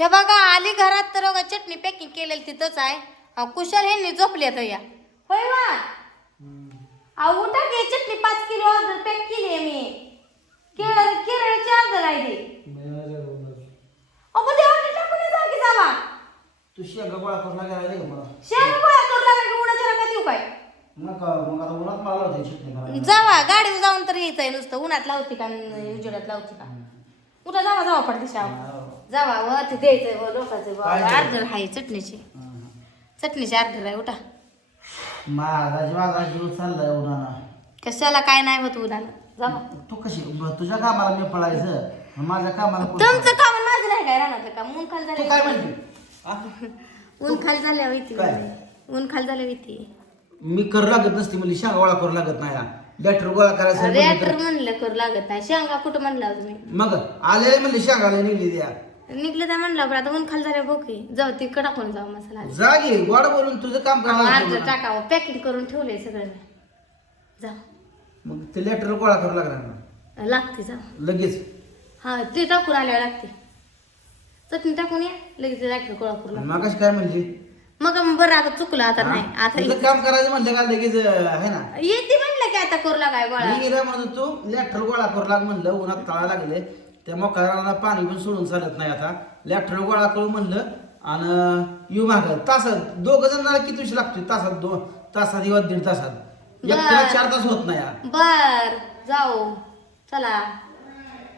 हे बघा आली घरात तर बघा चटणी पॅकिंग केलेली तिथंच आहे. कुशल ह्यांनी झोपले तर या होय वा. अहो उठा घे चटणी 5 किलो ऑर्डर पॅक केली आहे मी. केरळची ऑर्डर आहे ती. अहो ते ऑर्डर टाकून जा की जावा. तू शेंगा गोळा करून लागायला का मला? शेंगा गोळा करू लागला की उन्हाच्या रकात येऊ काय? नका मग आता उन्हात मला लावते चटणी करायला. जावा गाडीवर जाऊन तर यायचंय नुसतं. उन्हात लावते का उजेडात लावते का? उठा जावा जावा पडदिशा जावा व ते द्यायचंय व लोकांचं अर्धर आहे चटणीची. चटणीची अर्धर आहे उठा. माझा जीव चाललाय उन्हाना. कशाला काय नाही होत उन्हानं जावा. तू कशी तुझ्या कामाला मी पळायचं माझ्या कामाला तुमचं काम आणि माझं नाही काय राहणार काम. ऊन खाली तू काय झालं म्हणते? ऊन खाली झाल्या होती. काय? ऊन खाली झाल्या होती. मी करू लागत नसती म्हणजे शेंगा गोळा करू लागत नाही. बॅटर गोळा करायचं म्हणलं रेटर तर- म्हणलं करू लागत नाही. शेंगा कुठं म्हणला तुम्ही मग आले म्हणले शेंगाला निघली द्या. निघलं तर म्हणलं पण आता ऊन खाली झाल्या भोके जाऊ ते टाकून जाऊ मसाला. जागी गोड बोलून तुझं काम अर्ध करायला टाकावं पॅकिंग करून ठेवलंय सगळं. जा मग ते लेटर गोळा करू लागणार ना लागते जा. लगेच. हा ते टाकून आल्यावर लागते. चटणी टाकून या लगेच लागते गोळा करू लागते. मग काय म्हणली? मग बरं आता चुकलं आता नाही आता तुझं काम करायचं म्हणलं का लगेच आहे ना. येते म्हणलं की आता करू लागाय गोळा. मी गेला म्हणत तू लेटर गोळा करू लाग म्हणलं उन्हात तळा लागले त्या मोकळ्याला पाणी पण सोडून चालत नाही. आता लेटर गोळा करू म्हणलं आणि येऊ माग तासात 2 जणांना किती उशीर लागतोय? तासात 2 तासात किंवा 1.5 तासात. एकट्याला 4 तास होत नाही. बर जाऊ चला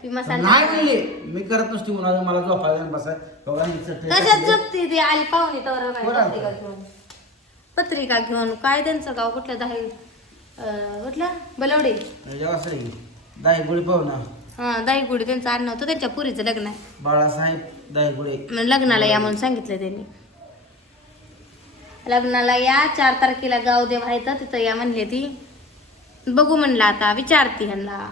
ती मसाला नाही म्हणले मी करत नसते उन्हाळ्यात मला झोपायला बसाय बघा ही चटणी कशात टाकली. झोपते ती आली पाहुणे तर कोण पत्रिका घेऊन. पत्रिका घेऊन काय त्यांचं गाव कुठलं दही कुठलं बलवडे. जेव्हा असं आहे, दाईगुडी पाहुणा हा दाईगुडी त्यांचं आडनाव होतं. त्यांच्या पुरीचं लग्न आहे. बाळासाहेब दाईगुडे. मग लग्नाला या म्हणून सांगितलं त्यांनी. लग्नाला या 4 तारखेला गाव देव आहे तर तिथं या म्हणले ती. बघू म्हणलं आता विचारते ह्यांना.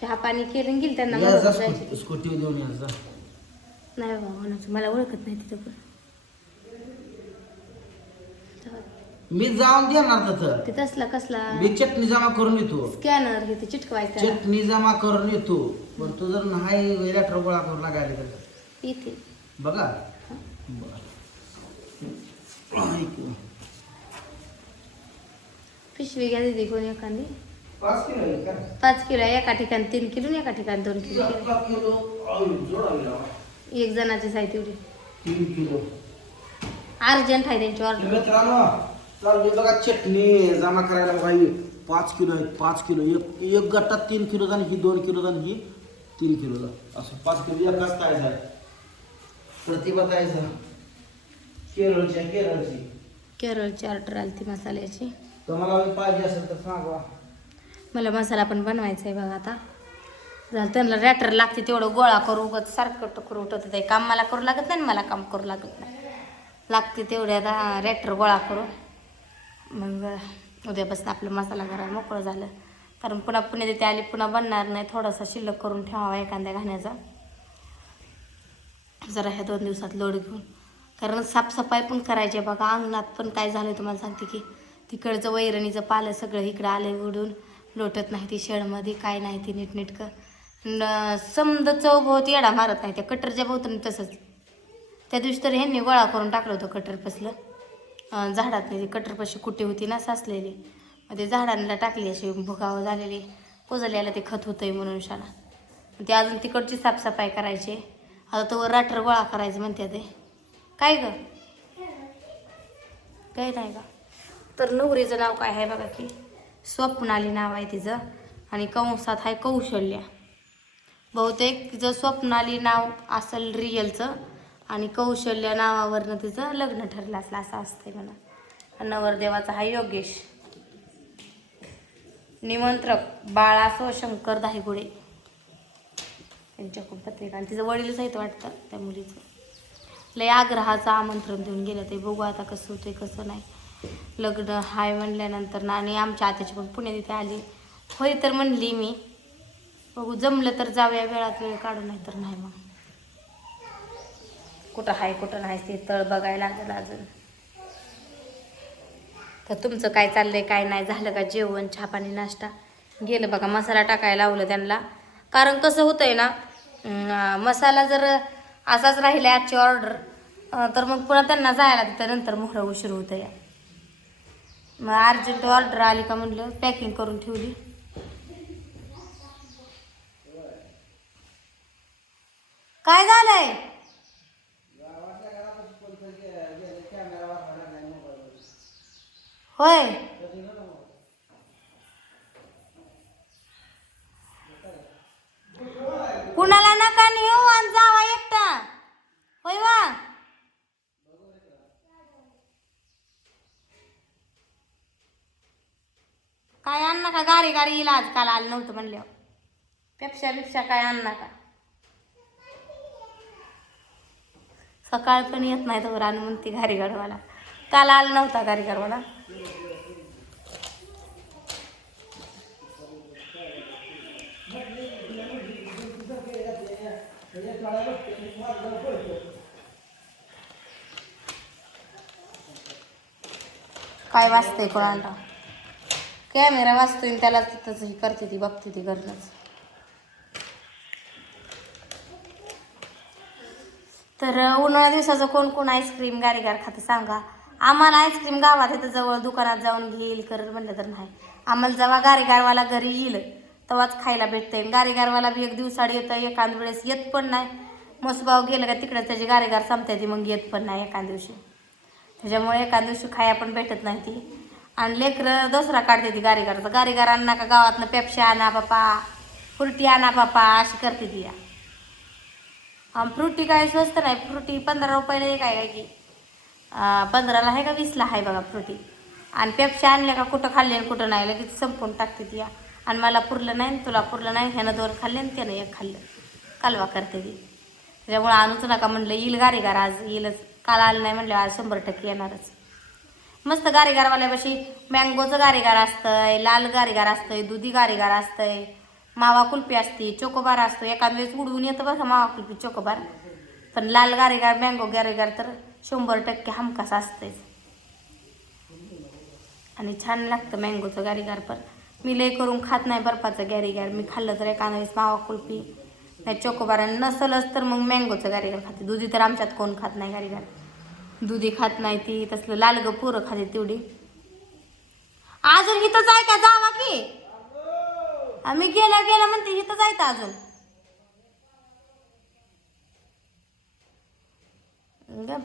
चहा पाणी केलं गेल त्यांना यायचा बरोबर जायचे. स्कूटी देऊन यायचा. नाही बाबा मला ओळखत नाही तिथं पण. मी जाऊन देणार तसं. ते तसला कसला मी चटणी जमा करून येतो. स्कॅनर हे ते चिटकवायचं त्याला. चटणी जमा करून येतो पण तू जर नाही लेटर गोळा करून लागायला तर इथे बघा. ऐक. पिशवी घ्या दिदी कोणी एखादी. 5 किलो आहे का? 5 किलो एका ठिकाणी 3 किलो आणि एका ठिकाणी 2 किलो. 7 किलो जोडावी लावा. एक जणाची आहे तेवढी. 3 किलो. अर्जंट आहे त्यांची ऑर्डर. मित्रांनो चालू बघा चटणी जमा करायला बघा. 5 किलो आहे. 5 किलो एक गट्टा 3 किलो आणि ही 2 किलो आणि ही 3 किलो असं 5 किलो एकाच तायचा आहे. प्रतिभा तायचा केरळची केरळची ऑर्डर आली ती मसाल्याची. तुम्हाला पाहिजे असेल तर सांगा. मला मसाला पण बनवायचा आहे बघा आता. झालं त्यांना रॅटर लागते तेवढं गोळा करू उगत सारखं टकरू उठवते. ते काम मला करू लागत नाही मला काम करू लागत नाही. लागते तेवढे आता रॅटर गोळा करू. मग उद्यापासून आपलं मसाला करायला मोकळं झालं. कारण पुन्हा पुणे तिथे आली पुन्हा बनणार नाही. थोडासा शिल्लक करून ठेवावा एखाद्या घाण्याचा जरा ह्या 2 दिवसात लोड घेऊन. कारण साफसफाई पण करायची आहे बघा. अंगणात पण काय झालं तुम्हाला सांगते की तिकडचं वैरणीचं पालं सगळं इकडं आलं उडून. लोटत नाही ती शेडमध्ये काय नाही ती नीटनेटकं. समद चव भोवती येडा मारत नाही. त्या कटरच्या भोवतून तसंच. त्या दिवशी तर ह्यांनी गोळा करून टाकलं होतं कटर पसलं झाडात नाही. ती कटरपाशी कुठे होती ना साचलेली. मग ते झाडांना टाकली अशी भुगावं झालेली. कोजल्याला ते खत होतंय म्हणून शाळा. ते अजून तिकडची साफसफाई करायची. आता तो राटर गोळा करायचं म्हणते ते. काय ग काय नाही का. तर नवरीचं नाव काय आहे बघा की स्वप्नाली नाव आहे तिचं. आणि कंसात आहे कौशल्या. बहुतेक तिचं स्वप्नाली नाव असेल रिअलचं आणि कौशल्या नावावरनं तिचं लग्न ठरलं असलं असं असतंय म्हणा. नवरदेवाचा हा योगेश. निमंत्रक बाळासो शंकर दाहीगुडे त्यांच्याकडून पत्रिका. आणि तिचं वडीलच आहेत वाटतं त्या मुलीचं. लय आग्रहाचं आमंत्रण देऊन गेलं. ते बघू आता कसं होतंय कसं नाही. लग्न हाय म्हणल्यानंतर ना. आणि आमच्या आत्याची पण पुणे तिथे आली होय तर म्हणली मी बघू जमलं तर जाऊया वेळात वेळ काढून नाही तर नाही. मग कुठं हाय कुठं नाही ते तळ बघायला लागलं अजून. तर तुमचं काय चाललंय काय नाही. झालं का जेवण चहा पाणी नाश्ता. गेलं बघा मसाला टाकायला लावलं त्यांना. कारण कसं होतंय ना मसाला जर असाच राहिला आजची ऑर्डर. तर मग पुन्हा त्यांना जायला तिथं नंतर मोहरा उशीर होतं या. मग अर्जंट ऑर्डर आली का म्हणलं पॅकिंग करून ठेवली. काय झालंय? होय. कुणाला नका नेऊ आणि जावा एकटा. होय वा. काय आण नका, गारी गारी येईल आज, काल आलं नव्हतं म्हणल्यावर. पेप्स्या बिप्स्या काय आण नका. सकाळ पण येत नाही तर आणि म्हणते घारी गाडवाला. काल आलं नव्हता घारी गाडवाला. काय वाचतंय कोणाला? कॅमेरा वाचतोय आणि त्याला तिथंच ही करते ती, बघते ती घरनंच. तर उन्हाळ्या दिवसाचं कोण कोण आईस्क्रीम गारीगार खातं सांगा. आम्हाला आईस्क्रीम गावात इथं जवळ दुकानात जाऊन घेईल करत म्हणलं तर नाही. आम्हाला जेव्हा गारीगारवाला घरी येईल तेव्हाच खायला भेटतंय. गारीगारवाला बी एक दिवसाड येतं, एखाद वेळेस येत पण नाही. मसबाव गेलं का तिकडे त्याची गारीगार संपते ती, मग येत पण नाही एखाद दिवशी. त्याच्यामुळे एखाद दिवशी खाया पण भेटत नाही ती. आणि लेकरं दसरा काढते ती गारीगारचा. गारीगारांना का गावातनं पेप्सी आणा बापा, फ्रुटी आणा बापा अशी करते ती या. फ्रुटी काय स्वस्त नाही. फ्रुटी 15 रुपयाला एक आहे की 15ला आहे का 20ला आहे बघा फ्रुटी. आणि पेप्सी आणल्या का कुठं खाल्ले आणि कुठं नाही लगेच संपवून टाकते ती या. आणि मला पुरलं नाही, तुला पुरलं नाही, ह्यानं 2 खाल्ले आणि त्यानं 1 खाल्लं. कालवा करते ती. त्याच्यामुळे आणूच नका म्हणलं. येईल गारीगार आज येईलच. काल आलं नाही म्हणलं आज 100% येणारच. मस्त गारीगारवाल्यापाशी मँगोचं गारीगार असतंय, लाल गारीगार असतंय, दुधी गारीगार असतंय, मावा कुल्फी असते, चोकोबार असतो. एखाद वेळेस उडवून येतं बघा मावा कुल्फी चोकोबार. पण लाल गारीगार मँगो गारीगार तर 100% हमखास असतेच. आणि छान लागतं मँगोचं गारीगार. पण मी लय करून खात नाही बर्फाचं गारीगार. मी खाल्लं तर एखाद्या वेळेस मावा कुल्फी नाही चोकोबार, आणि नसलच तर मग मँगोचं गारीगार खाते. दुधी तर आमच्यात कोण खात नाही गारीगार. दुधी खात नाही ती. तसलं लाल ग पोरं खाते तेवढी. अजून इथं जाय का जावा की. आम्ही गेला म्हणते इथं जायचं अजून.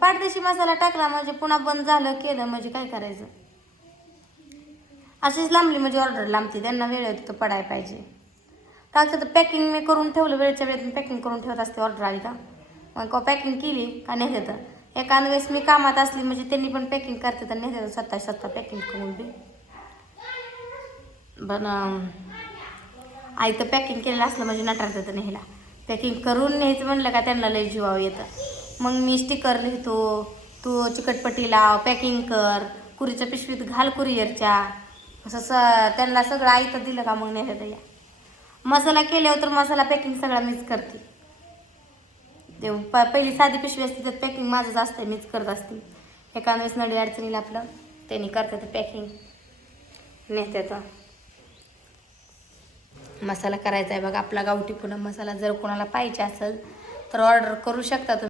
पाडदेशी मसाला टाकला म्हणजे पुन्हा बंद झालं केलं म्हणजे काय करायचं. अशीच लांबली म्हणजे ऑर्डर लांबते. त्यांना वेळ तिथं पडायला पाहिजे. काय तर पॅकिंग मी करून ठेवलं, वेळच्या वेळेत पॅकिंग करून ठेवत असते. ऑर्डर आली का मग पॅकिंग केली का नेत तर. एखाद वेळेस मी कामात असली म्हणजे त्यांनी पण पॅकिंग करते तर नेते स्वतः पॅकिंग करून बी. पण आई तर पॅकिंग केलेलं असलं म्हणजे नटारतं तर न्यायला. पॅकिंग करून न्यायचं म्हणलं का त्यांना लय जीवावं येतं. मग मी स्टिकर लिहितो, तू चिकटपट्टी लाव, पॅकिंग कर, कुरीच्या पिशवीत घाल कुरिअरच्या. असं त्यांना सगळं आयतं दिलं का मग नेलं या. मसाला केल्यावर तर मसाला पॅकिंग सगळा मीच करते. ते पहिली साधी पिशवी असते त्यात पॅकिंग माझंच असतं, मीच करत असते. एखाद वेळेस नडी अडचणीला आपलं त्यांनी करतात पॅकिंग नेत्यात. मसाला करायचा आहे बघा आपला गावठी पुन्हा मसाला. जर कोणाला पाहिजे असेल तर ऑर्डर करू शकता तुम्ही.